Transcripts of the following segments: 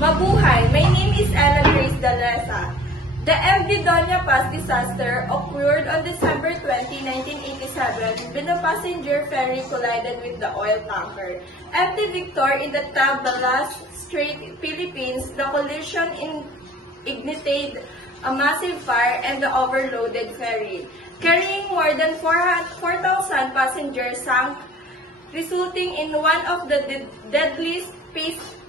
Mabuhay! My name is Ella Grace Dalesa. The MV Doña Paz disaster occurred on December 20, 1987 when a passenger ferry collided with the oil tanker. MV Victor in the Tabalas Strait, Philippines, the collision ignited a massive fire and the overloaded ferry, carrying more than 4,000 passengers, sank, resulting in one of the deadliest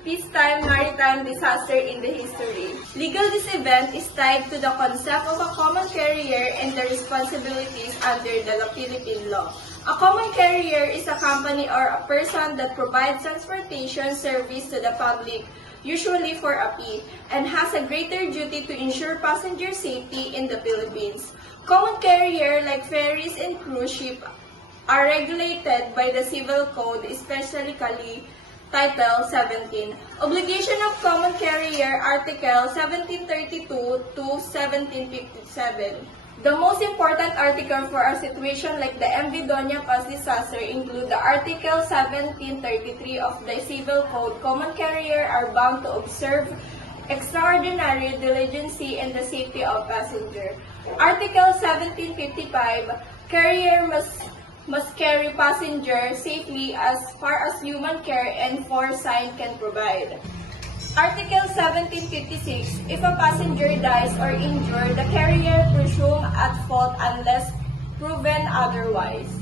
peacetime maritime disaster in the history. Legal, this event is tied to the concept of a common carrier and the responsibilities under the Philippine law. A common carrier is a company or a person that provides transportation service to the public, usually for a fee, and has a greater duty to ensure passenger safety in the Philippines. Common carrier, like ferries and cruise ships, are regulated by the Civil Code, especially Title 17. Obligation of Common Carrier, Article 1732 to 1757. The most important article for a situation like the MV Doña Paz disaster include the Article 1733 of the Civil Code. Common carrier are bound to observe extraordinary diligence in the safety of passenger. Article 1755, carrier must carry passenger safely as far as human care and foresight can provide. Article 1756, if a passenger dies or injured, the carrier presumed at fault unless proven otherwise.